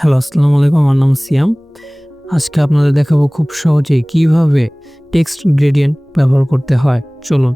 Hello, আসসালামু আলাইকুম। আমার নাম সিয়াম। আজকে আপনাদের দেখাবো খুব সহজেই কিভাবে টেক্সট গ্রেডিয়েন্ট ব্যবহার করতে হয়। চলুন।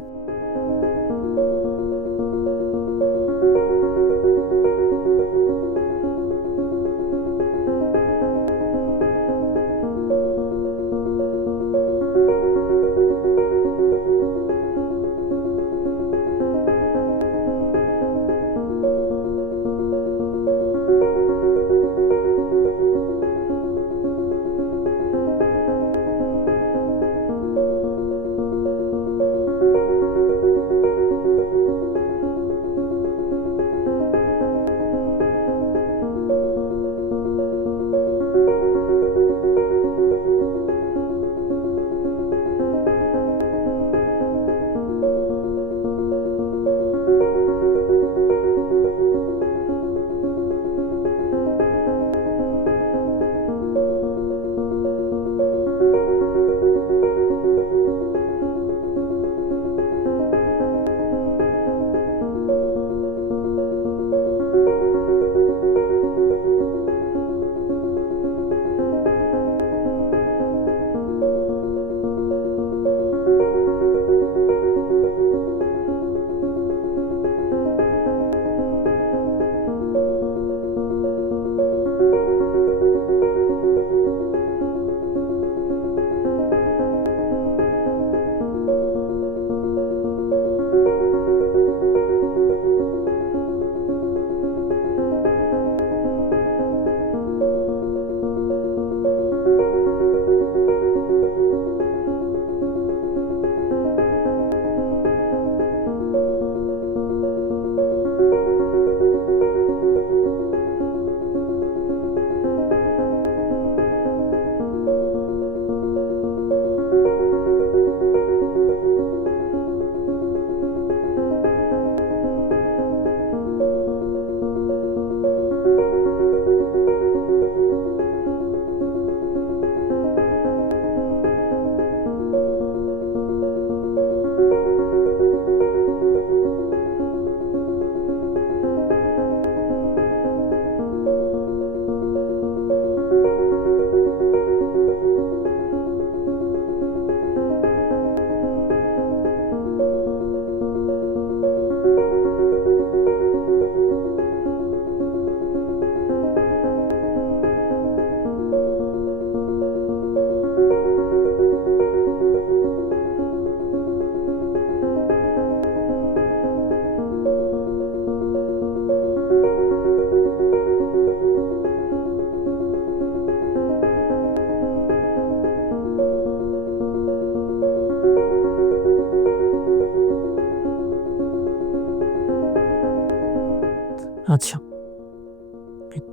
আচ্ছা,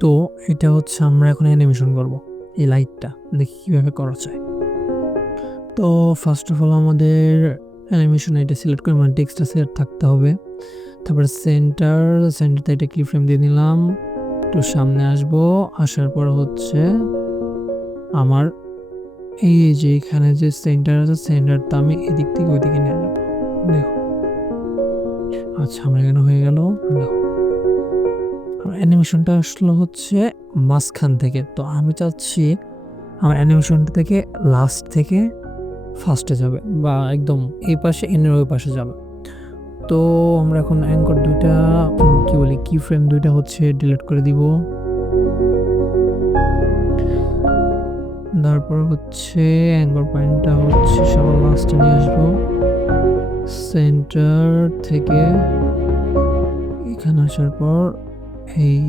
তো এটা হচ্ছে আমরা এখন অ্যানিমেশন করব। এই লাইটটা দেখি কিভাবে করা যায়। তো ফার্স্ট অফ অল আমাদের অ্যানিমেশন এটা সিলেক্ট করে মানে টেক্সটটা সেট থাকতে হবে। তারপরে সেন্টারতে এটা কি ফ্রেম দিয়ে নিলাম। একটু সামনে আসবো, আসার পর হচ্ছে আমার এই যে এখানে যে সেন্টার আছে, সেন্টারটা আমি এদিক থেকে ওইদিকে নিয়ে যাবো। দেখো, আচ্ছা আমার এখানে হয়ে গেল। দেখো অ্যানিমেশনটা আসলো হচ্ছে মাঝখান থেকে, তো আমি চাচ্ছি আমার অ্যানিমেশনটা থেকে লাস্ট থেকে ফার্স্টে যাবে বা একদম এই পাশে এনের ওই পাশে যাবে। তো আমরা এখন অ্যাঙ্কর দুইটা কি বলি কি ফ্রেম দুইটা হচ্ছে ডিলিট করে দিব। তারপর হচ্ছে অ্যাঙ্কর পয়েন্টটা হচ্ছে সবার লাস্টে নিয়ে আসবো। সেন্টার থেকে এখানে আসার পর এই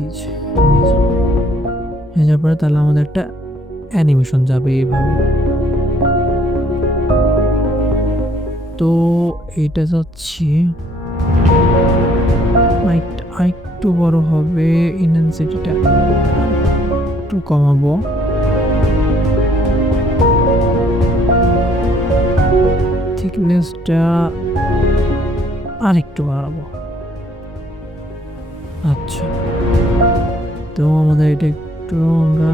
যাওয়ার পরে তাহলে আমাদের একটা অ্যানিমেশন যাবে এইভাবে। তো এইটা যাচ্ছি একটু বড় হবে, ইন্টেন্সিটিটা একটু কমাবো। থিকনেসটা আর একটু বাড়াবো। আচ্ছা, তো আমাদের এটা একটু আমরা